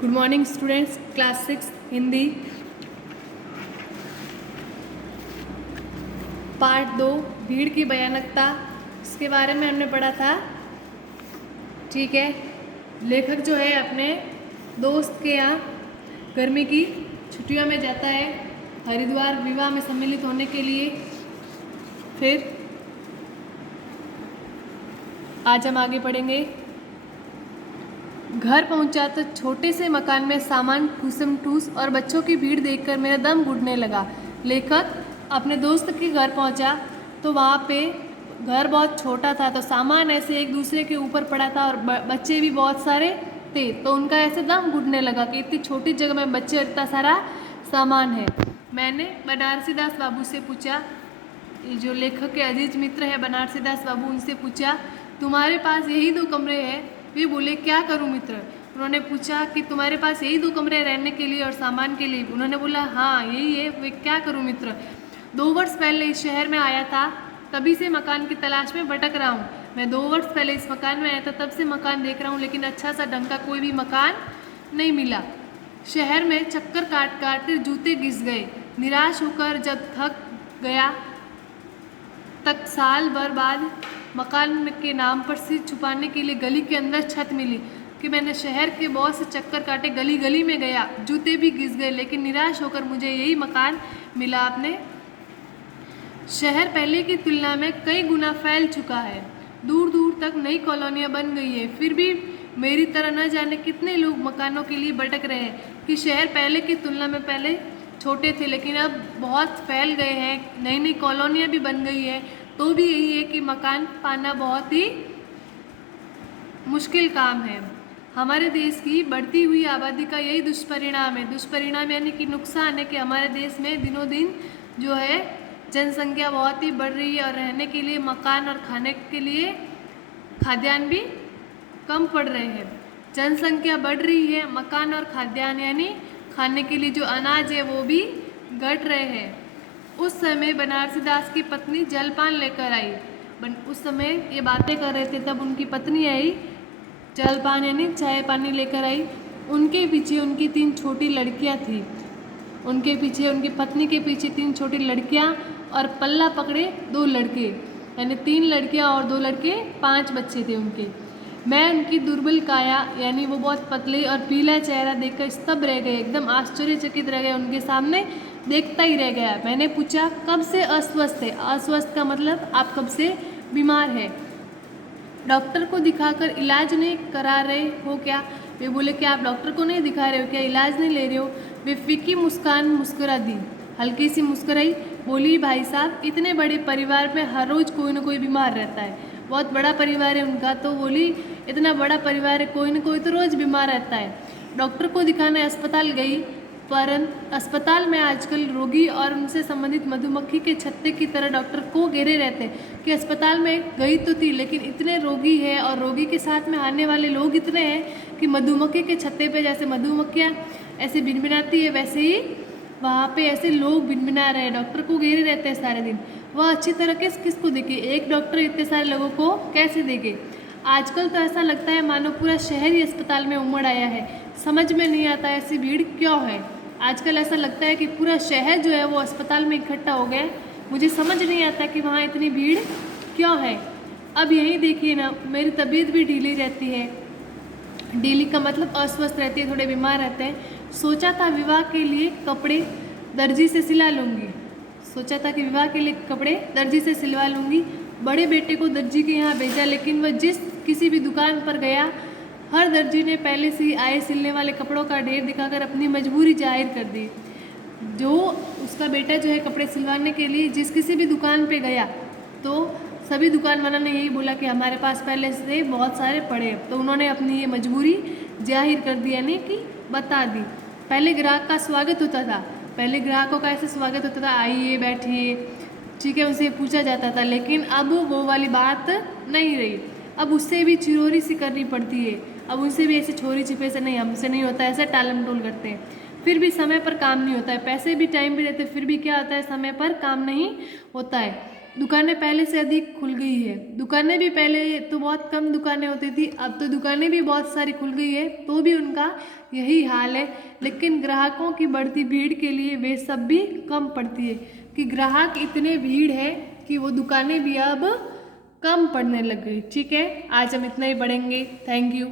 Good morning students, class 6 Hindi part 2 भीड़ की भयानकता, इसके बारे में हमने पढ़ा था। ठीक है, लेखक जो है अपने दोस्त के यहाँ गर्मी की छुट्टियों में जाता है हरिद्वार विवाह में सम्मिलित होने के लिए। फिर आज हम आगे पढ़ेंगे। घर पहुंचा तो छोटे से मकान में सामान ठूसम ठूस और बच्चों की भीड़ देखकर मेरा दम घुटने लगा। लेखक अपने दोस्त के घर पहुंचा तो वहाँ पे घर बहुत छोटा था, तो सामान ऐसे एक दूसरे के ऊपर पड़ा था और बच्चे भी बहुत सारे थे, तो उनका ऐसे दम घुटने लगा कि इतनी छोटी जगह में बच्चे और इतना सारा सामान है। मैंने बनारसी दास बाबू से पूछा, जो लेखक के अजीज मित्र है बनारसी दास बाबू, उनसे पूछा तुम्हारे पास यही 2 कमरे हैं? वे बोले क्या करूं मित्र? उन्होंने पूछा कि तुम्हारे पास यही 2 कमरे रहने के लिए और सामान के लिए? उन्होंने बोला हाँ यही है। वे क्या करूं मित्र? 2 वर्ष पहले इस शहर में आया था, तभी से मकान की तलाश में भटक रहा हूँ। मैं 2 वर्ष पहले इस मकान में आया था, तब से मकान देख रहा हूँ, लेकिन अच्छा सा ढंग का कोई भी मकान नहीं मिला। शहर में चक्कर काट काट कर जूते घिस गए। निराश होकर जब थक गया तक साल भर बाद मकान के नाम पर सिर छुपाने के लिए गली के अंदर छत मिली कि मैंने शहर के बहुत से चक्कर काटे, गली गली में गया, जूते भी घिस गए, लेकिन निराश होकर मुझे यही मकान मिला। आपने शहर पहले की तुलना में कई गुना फैल चुका है, दूर दूर तक नई कॉलोनियाँ बन गई है। फिर भी मेरी तरह न जाने कितने लोग मकानों के लिए भटक रहे हैं कि शहर पहले की तुलना में पहले छोटे थे, लेकिन अब बहुत फैल गए हैं, नई नई कॉलोनियाँ भी बन गई है, तो भी यही है कि मकान पाना बहुत ही मुश्किल काम है। हमारे देश की बढ़ती हुई आबादी का यही दुष्परिणाम है। दुष्परिणाम यानी कि नुकसान है कि हमारे देश में दिनों दिन जो है जनसंख्या बहुत ही बढ़ रही है और रहने के लिए मकान और खाने के लिए खाद्यान्न भी कम पड़ रहे हैं। जनसंख्या बढ़ रही है, मकान और खाद्यान्न यानी खाने के लिए जो अनाज है वो भी घट रहे हैं। उस समय बनारसी दास की पत्नी जलपान लेकर आई। उस समय ये बातें कर रहे थे, तब उनकी पत्नी आई, जलपान यानी चाय पानी लेकर आई। उनके पीछे उनकी 3 छोटी लड़कियां थीं। उनके पीछे, उनकी पत्नी के पीछे 3 छोटी लड़कियां और पल्ला पकड़े 2 लड़के, यानी 3 लड़कियां और 2 लड़के, 5 बच्चे थे उनके। मैं उनकी दुर्बल काया यानी वो बहुत पतली और पीला चेहरा देखकर स्तब्ध रह गए, एकदम आश्चर्यचकित रह गए, उनके सामने देखता ही रह गया। मैंने पूछा कब से अस्वस्थ है? अस्वस्थ का मतलब आप कब से बीमार है? डॉक्टर को दिखाकर इलाज नहीं करा रहे हो क्या? वे बोले क्या आप डॉक्टर को नहीं दिखा रहे हो क्या, इलाज नहीं ले रहे हो? वे फीकी मुस्कान मुस्कुरा दी, हल्की सी मुस्कुराई, बोली भाई साहब इतने बड़े परिवार में हर रोज़ कोई ना कोई बीमार रहता है। बहुत बड़ा परिवार है उनका, तो बोली इतना बड़ा परिवार है, कोई ना कोई तो रोज़ बीमार रहता है। डॉक्टर को दिखाने अस्पताल गई, परंतु अस्पताल में आजकल रोगी और उनसे संबंधित मधुमक्खी के छत्ते की तरह डॉक्टर को घेरे रहते हैं कि अस्पताल में गई तो थी, लेकिन इतने रोगी है और रोगी के साथ में आने वाले लोग इतने हैं कि मधुमक्खी के छत्ते पे जैसे मधुमक्खियाँ ऐसे भिनभिनाती है, वैसे ही वहाँ पे ऐसे लोग भिनभिना रहे हैं, डॉक्टर को घेरे रहते हैं सारे दिन। वह अच्छी तरह किसको देखे? एक डॉक्टर इतने सारे लोगों को कैसे देखे? आजकल तो ऐसा लगता है मानो पूरा शहर ही अस्पताल में उमड़ आया है। समझ में नहीं आता ऐसी भीड़ क्यों है। आजकल ऐसा लगता है कि पूरा शहर जो है वो अस्पताल में इकट्ठा हो गया। मुझे समझ नहीं आता कि वहाँ इतनी भीड़ क्यों है। अब यहीं देखिए ना, मेरी तबीयत भी ढीली रहती है। ढीली का मतलब अस्वस्थ रहती है, थोड़े बीमार रहते हैं। सोचा था विवाह के लिए कपड़े दर्जी से सिला लूँगी। सोचा था कि विवाह के लिए कपड़े दर्जी से सिलवा लूँगी। बड़े बेटे को दर्जी के यहाँ भेजा, लेकिन वह जिस किसी भी दुकान पर गया, हर दर्जी ने पहले से ही आए सिलने वाले कपड़ों का ढेर दिखाकर अपनी मजबूरी जाहिर कर दी। जो उसका बेटा जो है कपड़े सिलवाने के लिए जिस किसी भी दुकान पे गया, तो सभी दुकान वालों ने यही बोला कि हमारे पास पहले से बहुत सारे पड़े, तो उन्होंने अपनी ये मजबूरी जाहिर कर दी, यानी कि बता दी। पहले ग्राहक का स्वागत होता था, पहले ग्राहकों का ऐसे स्वागत होता था, आइए बैठिए, ठीक है, उनसे पूछा जाता था, लेकिन अब वो वाली बात नहीं रही। अब उससे भी चिरोरी सी करनी पड़ती है। अब उनसे भी ऐसे छोरी छिपे से नहीं, हमसे नहीं होता, ऐसा टालम टोल करते हैं। फिर भी समय पर काम नहीं होता है, पैसे भी टाइम भी देते, फिर भी क्या होता है, समय पर काम नहीं होता है। दुकानें पहले से अधिक खुल गई है। दुकानें भी पहले तो बहुत कम दुकानें होती थी, अब तो दुकानें भी बहुत सारी खुल गई है, तो भी उनका यही हाल है। लेकिन ग्राहकों की बढ़ती भीड़ के लिए वे सब भी कम पड़ती है कि ग्राहक इतने भीड़ है कि वो दुकानें भी अब कम पड़ने लग गई। ठीक है, आज हम इतना ही पढ़ेंगे। Thank you.